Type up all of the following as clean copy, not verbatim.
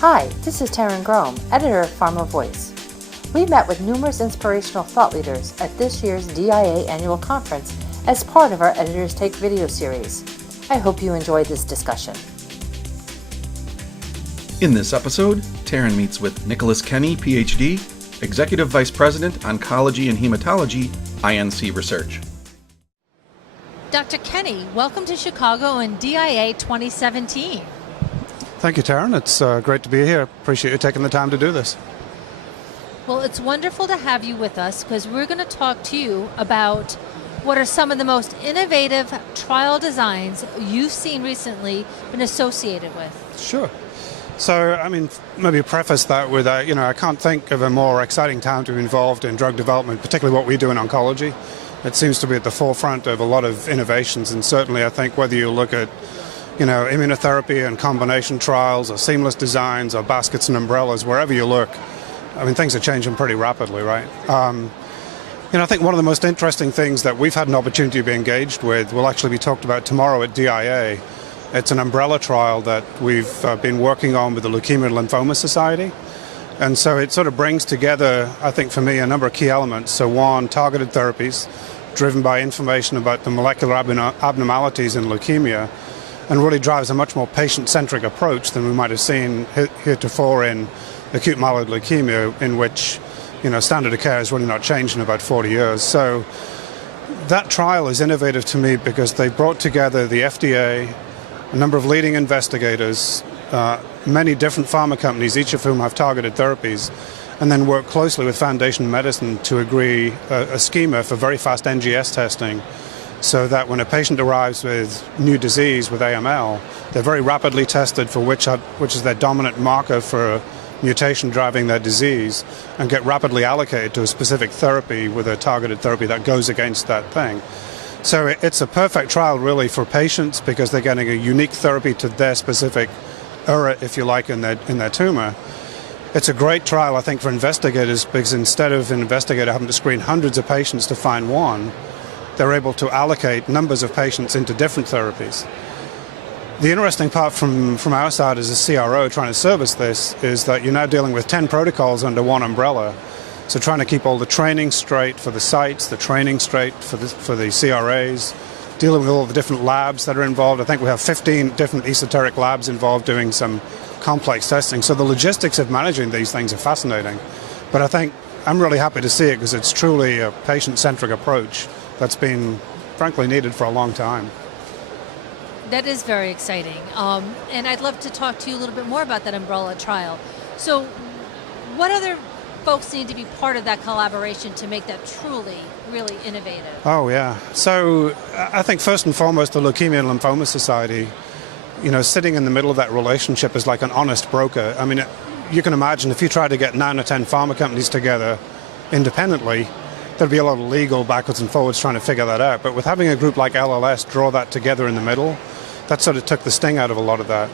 Hi, this is Taryn Grome, editor of Pharma Voice. We met with numerous inspirational thought leaders at this year's DIA annual conference as part of our Editors Take video series. I hope you enjoyed this discussion. In this episode, Taryn meets with Nicholas Kenny, PhD, Executive Vice President, Oncology and Hematology, INC Research. Dr. Kenny, welcome to Chicago and DIA 2017. Thank you, Taryn. It's great to be here. Appreciate you taking the time to do this. Well, it's wonderful to have you with us because we're going to talk to you about what are some of the most innovative trial designs you've seen recently been associated with. Sure. So, maybe preface that with, I can't think of a more exciting time to be involved in drug development, particularly what we do in oncology. It seems to be at the forefront of a lot of innovations, and certainly I think whether you look at immunotherapy and combination trials or seamless designs or baskets and umbrellas, wherever you look, things are changing pretty rapidly, right? I think one of the most interesting things that we've had an opportunity to be engaged with will actually be talked about tomorrow at DIA. It's an umbrella trial that we've been working on with the Leukemia and Lymphoma Society. And so it sort of brings together, I think for me, a number of key elements. So one, targeted therapies driven by information about the molecular abnormalities in leukemia, and really drives a much more patient-centric approach than we might have seen heretofore in acute myeloid leukemia, in which standard of care has really not changed in about 40 years. So that trial is innovative to me because they brought together the FDA, a number of leading investigators, many different pharma companies, each of whom have targeted therapies, and then work closely with Foundation Medicine to agree a schema for very fast NGS testing, so that when a patient arrives with new disease, with AML, they're very rapidly tested for which is their dominant marker for a mutation driving their disease, and get rapidly allocated to a specific therapy with a targeted therapy that goes against that thing. So it's a perfect trial really for patients because they're getting a unique therapy to their specific era, if you like, in their tumor. It's a great trial, I think, for investigators because instead of an investigator having to screen hundreds of patients to find one, they're able to allocate numbers of patients into different therapies. The interesting part from our side as a CRO trying to service this is that you're now dealing with 10 protocols under one umbrella. So trying to keep all the training straight for the sites, the training straight for the CRAs, dealing with all the different labs that are involved. I think we have 15 different esoteric labs involved doing some complex testing. So the logistics of managing these things are fascinating. But I think I'm really happy to see it because it's truly a patient-centric approach that's been, frankly, needed for a long time. That is very exciting. And I'd love to talk to you a little bit more about that umbrella trial. So what other folks need to be part of that collaboration to make that truly, really innovative? Oh, yeah. So I think first and foremost, the Leukemia and Lymphoma Society, sitting in the middle of that relationship is like an honest broker. You can imagine if you try to get 9 or 10 pharma companies together independently, there'd be a lot of legal backwards and forwards trying to figure that out. But with having a group like LLS draw that together in the middle, that sort of took the sting out of a lot of that.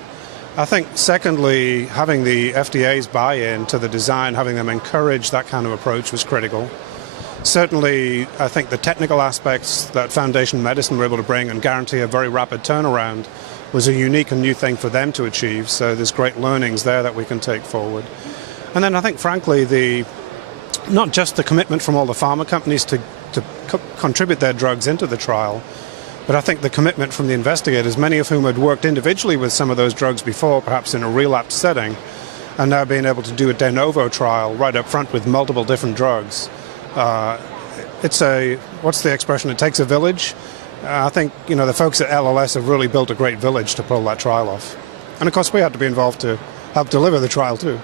I think, secondly, having the FDA's buy-in to the design, having them encourage that kind of approach was critical. Certainly, I think the technical aspects that Foundation Medicine were able to bring and guarantee a very rapid turnaround was a unique and new thing for them to achieve. So there's great learnings there that we can take forward. And then I think, frankly, not just the commitment from all the pharma companies to contribute their drugs into the trial, but I think the commitment from the investigators, many of whom had worked individually with some of those drugs before, perhaps in a relapsed setting, and now being able to do a de novo trial right up front with multiple different drugs. What's the expression? It takes a village. I think, the folks at LLS have really built a great village to pull that trial off. And of course, we had to be involved to help deliver the trial too.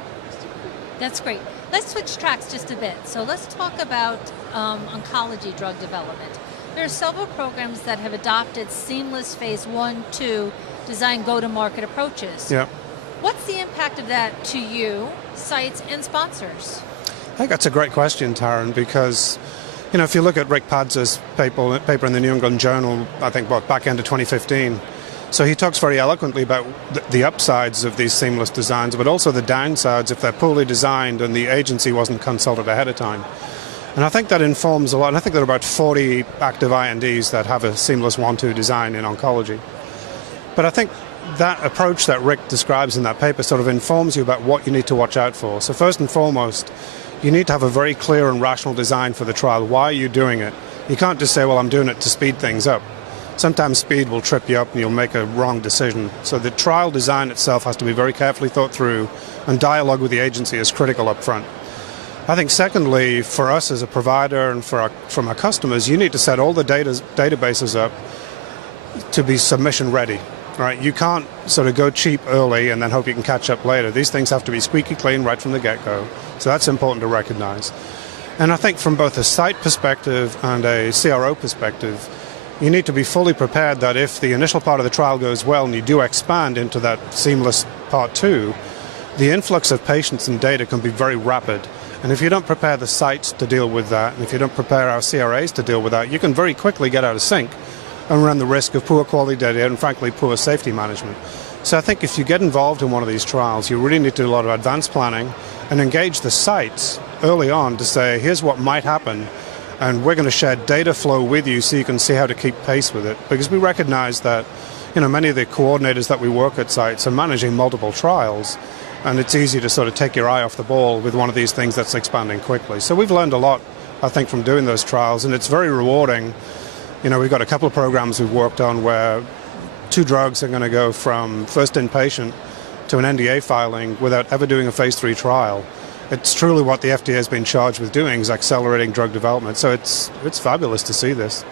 That's great. Let's switch tracks just a bit. So let's talk about oncology drug development. There are several programs that have adopted seamless phase 1-2 design go-to-market approaches. Yeah. What's the impact of that to you, sites, and sponsors? I think that's a great question, Taryn, because if you look at Rick Padz's paper in the New England Journal, I think back end of 2015, so he talks very eloquently about the upsides of these seamless designs, but also the downsides if they're poorly designed and the agency wasn't consulted ahead of time. And I think that informs a lot. And I think there are about 40 active INDs that have a seamless 1-2 design in oncology. But I think that approach that Rick describes in that paper sort of informs you about what you need to watch out for. So first and foremost, you need to have a very clear and rational design for the trial. Why are you doing it? You can't just say, well, I'm doing it to speed things up. Sometimes speed will trip you up and you'll make a wrong decision. So the trial design itself has to be very carefully thought through, and dialogue with the agency is critical up front. I think secondly, for us as a provider and from our customers, you need to set all the databases up to be submission ready. Right? You can't sort of go cheap early and then hope you can catch up later. These things have to be squeaky clean right from the get-go. So that's important to recognize. And I think from both a site perspective and a CRO perspective, you need to be fully prepared that if the initial part of the trial goes well and you do expand into that seamless part 2, the influx of patients and data can be very rapid. And if you don't prepare the sites to deal with that, and if you don't prepare our CRAs to deal with that, you can very quickly get out of sync and run the risk of poor quality data and, frankly, poor safety management. So I think if you get involved in one of these trials, you really need to do a lot of advanced planning and engage the sites early on to say, here's what might happen, and we're going to share data flow with you so you can see how to keep pace with it. Because we recognize that, many of the coordinators that we work at sites are managing multiple trials, and it's easy to sort of take your eye off the ball with one of these things that's expanding quickly. So we've learned a lot, I think, from doing those trials, and it's very rewarding. We've got a couple of programs we've worked on where 2 drugs are going to go from first inpatient to an NDA filing without ever doing a phase 3 trial. It's truly what the FDA has been charged with doing, is accelerating drug development. So it's fabulous to see this.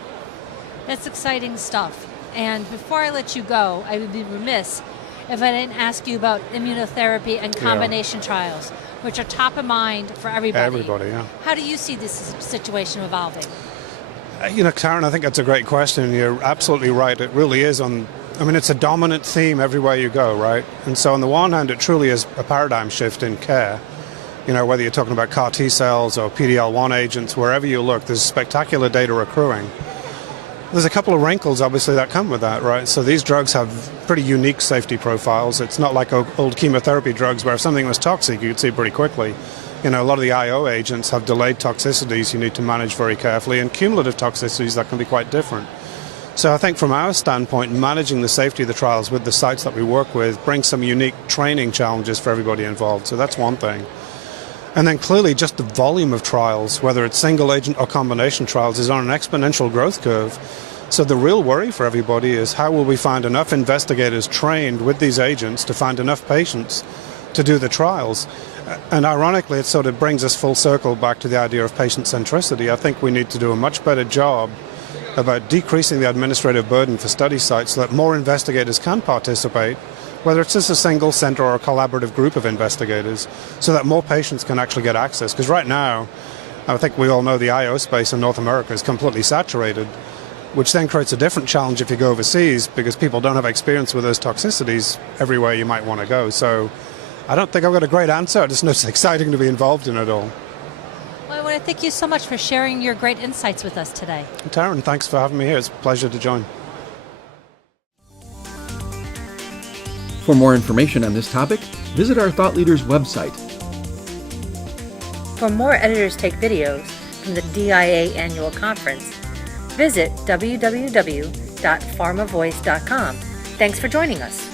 That's exciting stuff. And before I let you go, I would be remiss if I didn't ask you about immunotherapy and combination trials, which are top of mind for everybody. Everybody, yeah. How do you see this situation evolving? Karen, I think that's a great question. You're absolutely right. It really is it's a dominant theme everywhere you go, right? And so on the one hand, it truly is a paradigm shift in care. Whether you're talking about CAR T cells or PD-L1 agents, wherever you look, there's spectacular data accruing. There's a couple of wrinkles, obviously, that come with that, right? So these drugs have pretty unique safety profiles. It's not like old chemotherapy drugs where if something was toxic, you could see pretty quickly. A lot of the IO agents have delayed toxicities you need to manage very carefully, and cumulative toxicities that can be quite different. So I think from our standpoint, managing the safety of the trials with the sites that we work with brings some unique training challenges for everybody involved. So that's one thing. And then clearly just the volume of trials, whether it's single agent or combination trials, is on an exponential growth curve. So the real worry for everybody is how will we find enough investigators trained with these agents to find enough patients to do the trials. And ironically, it sort of brings us full circle back to the idea of patient centricity. I think we need to do a much better job about decreasing the administrative burden for study sites so that more investigators can participate, whether it's just a single center or a collaborative group of investigators, so that more patients can actually get access. Because right now, I think we all know the IO space in North America is completely saturated, which then creates a different challenge if you go overseas, because people don't have experience with those toxicities everywhere you might want to go. So I don't think I've got a great answer. I just know it's exciting to be involved in it all. Well, I want to thank you so much for sharing your great insights with us today. Taryn, thanks for having me here. It's a pleasure to join. For more information on this topic, visit our Thought Leaders website. For more Editors Take videos from the DIA Annual Conference, visit www.pharmavoice.com. Thanks for joining us.